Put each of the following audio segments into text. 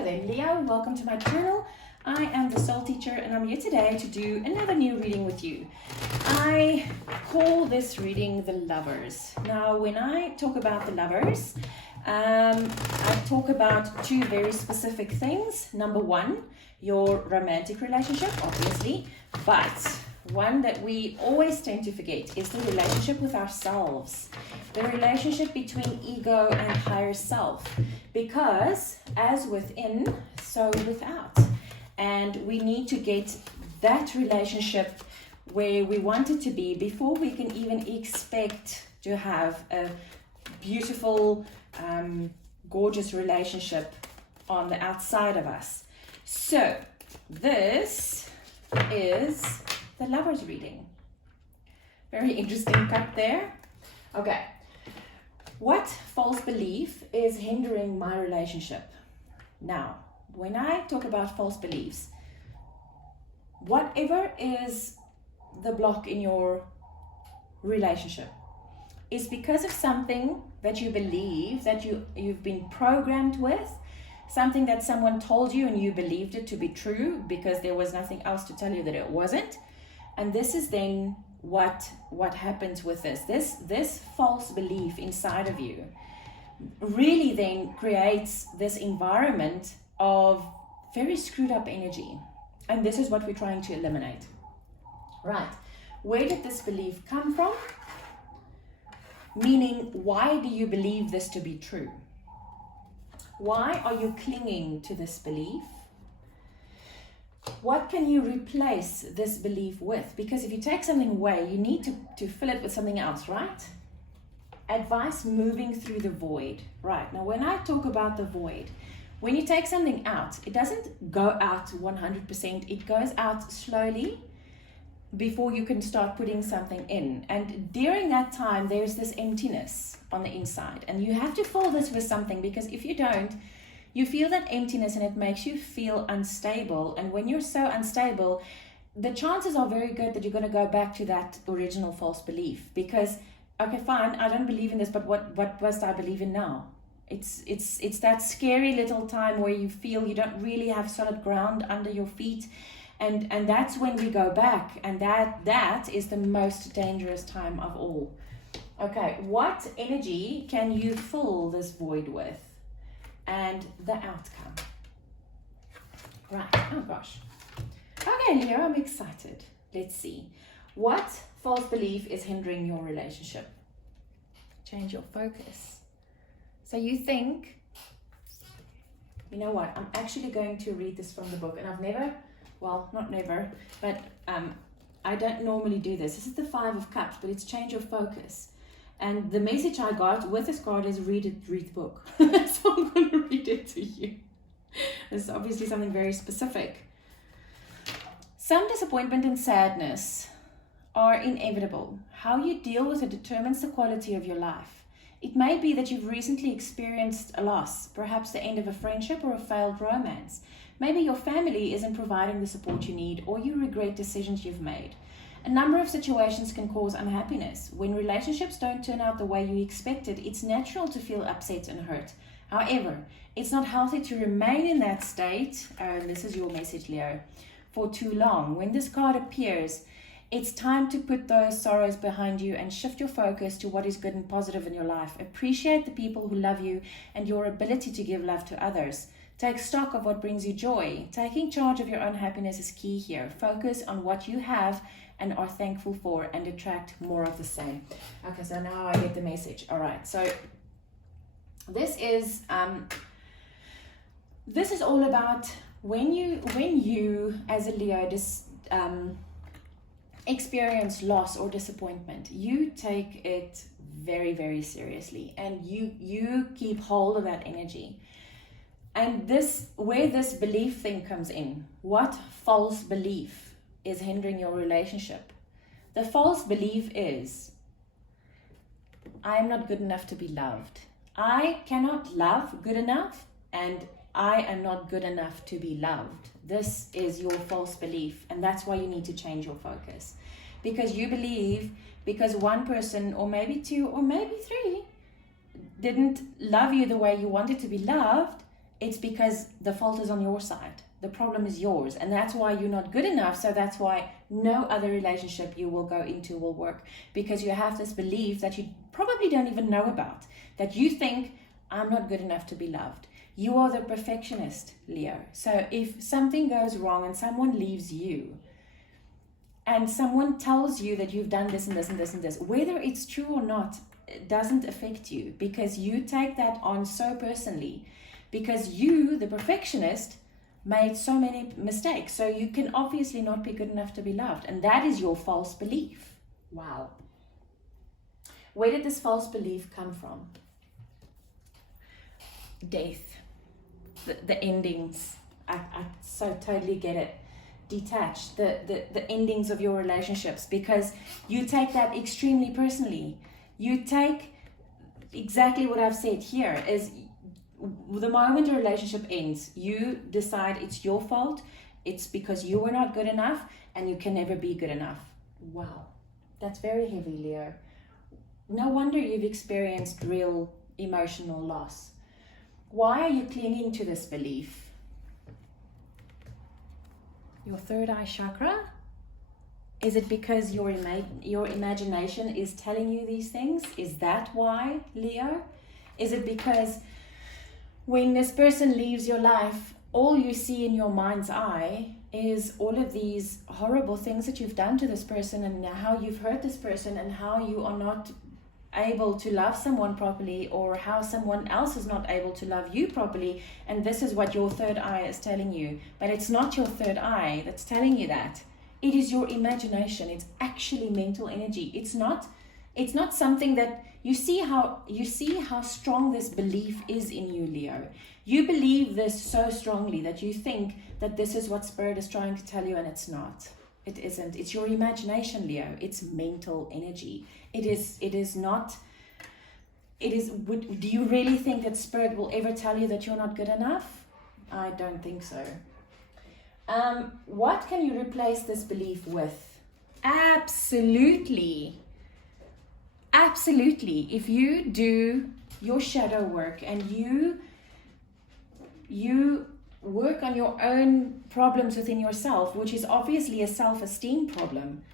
Hello there, Leo. Welcome to my channel. I am the soul teacher and I'm here today to do another new reading with you. I call this reading the lovers. Now, when I talk about the lovers, I talk about two very specific things. Number one, your romantic relationship, obviously, but one that we always tend to forget is the relationship with ourselves, the relationship between ego and higher self, because as within, so without. And we need to get that relationship where we want it to be before we can even expect to have a beautiful, gorgeous relationship on the outside of us. So this is the lovers reading. Very interesting cut there. Okay. What false belief is hindering my relationship? Now, when I talk about false beliefs, whatever is the block in your relationship is because of something that you believe, that you've been programmed with, something that someone told you and you believed it to be true because there was nothing else to tell you that it wasn't. And this is then what happens with this false belief inside of you really then creates this environment of very screwed up energy. And this is what we're trying to eliminate. Right. Where did this belief come from? Meaning, why do you believe this to be true? Why are you clinging to this belief? What can you replace this belief with? Because if you take something away, you need to fill it with something else, right? Advice moving through the void. Right. Now, when I talk about the void, when you take something out, it doesn't go out 100%. It goes out slowly before you can start putting something in. And during that time, there's this emptiness on the inside. And you have to fill this with something, because if you don't, you feel that emptiness and it makes you feel unstable. And when you're so unstable, the chances are very good that you're going to go back to that original false belief. Because, okay, fine, I don't believe in this, but what must I believe in now? It's that scary little time where you feel you don't really have solid ground under your feet. And that's when we go back. And that is the most dangerous time of all. Okay, what energy can you fill this void with? And the outcome. Right, oh gosh. Okay, Leo, I'm excited. Let's see. What false belief is hindering your relationship? Change your focus. So you think, you know what, I'm actually going to read this from the book. And I've never, well, not never, but I don't normally do this. This is the 5 of Cups, but it's change your focus. And the message I got with this card is read the book. So I'm going to read it to you. This is obviously something very specific. Some disappointment and sadness are inevitable. How you deal with it determines the quality of your life. It may be that you've recently experienced a loss, perhaps the end of a friendship or a failed romance. Maybe your family isn't providing the support you need, or you regret decisions you've made. A number of situations can cause unhappiness. When relationships don't turn out the way you expected, it's natural to feel upset and hurt. However, it's not healthy to remain in that state, this is your message, Leo, for too long. When this card appears, it's time to put those sorrows behind you and shift your focus to what is good and positive in your life. Appreciate the people who love you and your ability to give love to others. Take stock of what brings you joy. Taking charge of your own happiness is key here. Focus on what you have and are thankful for, and attract more of the same. Okay, so now I get the message. All right, so this is all about when you as a Leo experience loss or disappointment, you take it very, very seriously, and you keep hold of that energy. And where this belief thing comes in, what false belief is hindering your relationship? The false belief is, I am not good enough to be loved. I cannot love good enough, and I am not good enough to be loved. This is your false belief, and that's why you need to change your focus. Because you believe, because one person, or maybe 2, or maybe 3, didn't love you the way you wanted to be loved, it's because the fault is on your side. The problem is yours, and that's why you're not good enough. So that's why no other relationship you will go into will work, because you have this belief that you probably don't even know about, that you think, I'm not good enough to be loved. You are the perfectionist, Leo. So if something goes wrong and someone leaves you, and someone tells you that you've done this and this and this and this, whether it's true or not, it doesn't affect you, because you take that on so personally, because you, the perfectionist, made so many mistakes. So you can obviously not be good enough to be loved. And that is your false belief. Wow. Where did this false belief come from? Death. The endings. I so totally get it. Detach. The endings of your relationships. Because you take that extremely personally. You take exactly what I've said here is, the moment a relationship ends, you decide it's your fault, it's because you were not good enough, and you can never be good enough. Wow, that's very heavy, Leo. No wonder you've experienced real emotional loss. Why are you clinging to this belief? Your third eye chakra? Is it because your imagination is telling you these things? Is that why, Leo? Is it because when this person leaves your life, all you see in your mind's eye is all of these horrible things that you've done to this person, and how you've hurt this person, and how you are not able to love someone properly, or how someone else is not able to love you properly, and this is what your third eye is telling you. But it's not your third eye that's telling you that. It is your imagination. It's actually mental energy. It's not something that you see how strong this belief is in you, Leo. You believe this so strongly that you think that this is what Spirit is trying to tell you, and it's not. It isn't. It's your imagination, Leo. It's mental energy. It is not. Do you really think that Spirit will ever tell you that you're not good enough? I don't think so. What can you replace this belief with? Absolutely. If you do your shadow work and you work on your own problems within yourself, which is obviously a self-esteem problem,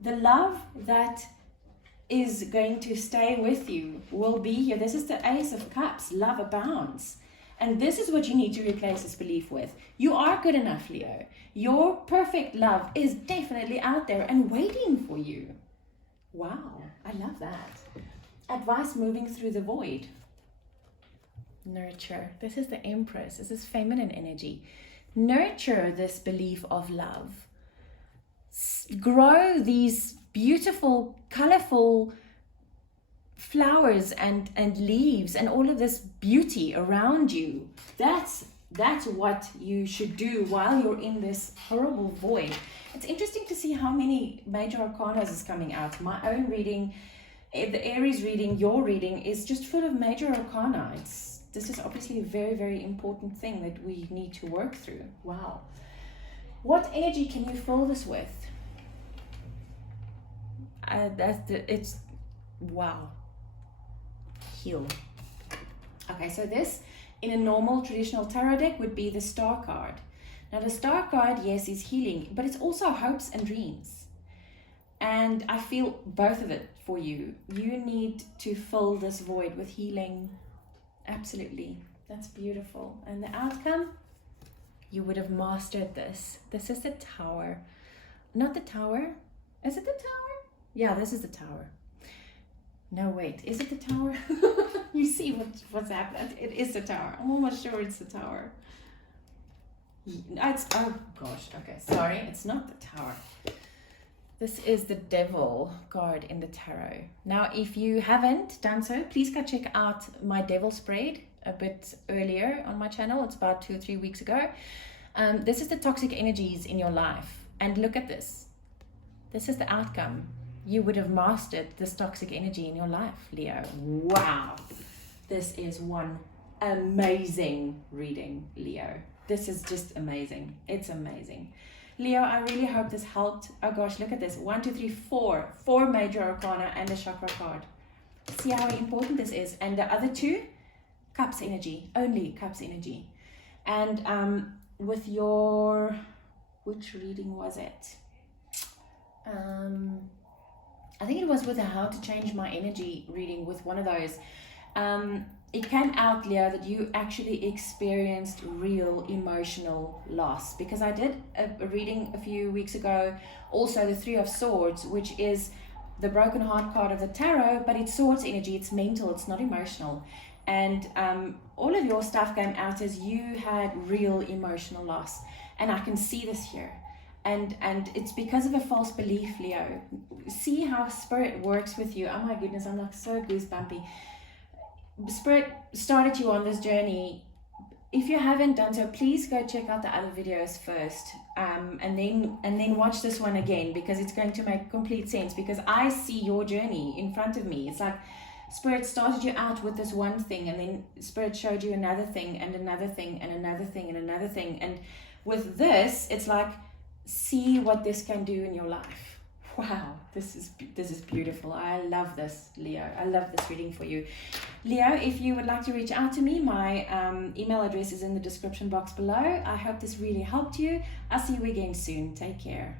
the love that is going to stay with you will be here. This is the Ace of Cups. Love abounds. And this is what you need to replace this belief with. You are good enough, Leo. Your perfect love is definitely out there and waiting for you. Wow, I love that. Advice moving through the void. Nurture. This is the Empress. This is feminine energy. Nurture this belief of love. Grow these beautiful, colorful flowers and leaves and all of this beauty around you. That's what you should do while you're in this horrible void. It's interesting to see how many major arcana is coming out. My own reading, the Aries reading, your reading is just full of major arcana. This is obviously a very, very important thing that we need to work through. Wow. What energy can you fill this with? Wow. Heal. Okay, so this in a normal traditional tarot deck would be the Star card. Now the Star card, yes, is healing, but it's also hopes and dreams. And I feel both of it for you. You need to fill this void with healing. Absolutely. That's beautiful. And the outcome? You would have mastered this. This is the Tower. Not the Tower. Is it the Tower? Yeah, this is the Tower. No, wait. Is it the Tower? You see what's happening. It is the Tower. I'm almost sure it's the Tower. Oh gosh. Okay, sorry. It's not the Tower. This is the Devil card in the tarot. Now, if you haven't done so, please go check out my Devil spread a bit earlier on my channel. It's about 2 or 3 weeks ago. This is the toxic energies in your life. And look at this. This is the outcome. You would have mastered this toxic energy in your life, Leo. Wow. This is one amazing reading, Leo. This is just amazing. It's amazing. Leo, I really hope this helped. Oh gosh, look at this. 1, 2, 3, 4. 4 major arcana and a chakra card. See how important this is. And the other 2, Cups energy. Only Cups energy. And with your, which reading was it? I think it was with a How to Change My Energy reading, with one of those. It came out, Leo, that you actually experienced real emotional loss, because I did a reading a few weeks ago, also the Three of Swords, which is the broken heart card of the tarot, but it's swords energy, it's mental, it's not emotional. And all of your stuff came out as you had real emotional loss, and I can see this here. And it's because of a false belief, Leo. See how Spirit works with you. Oh my goodness, I'm like so goosebumpy. Spirit started you on this journey. If you haven't done so, please go check out the other videos first, and then watch this one again, because it's going to make complete sense, because I see your journey in front of me. It's like Spirit started you out with this one thing, and then Spirit showed you another thing and another thing and another thing and another thing. And with this, it's like, see what this can do in your life. Wow, this is beautiful. I love this, Leo. I love this reading for you. Leo, if you would like to reach out to me, my email address is in the description box below. I hope this really helped you. I'll see you again soon. Take care.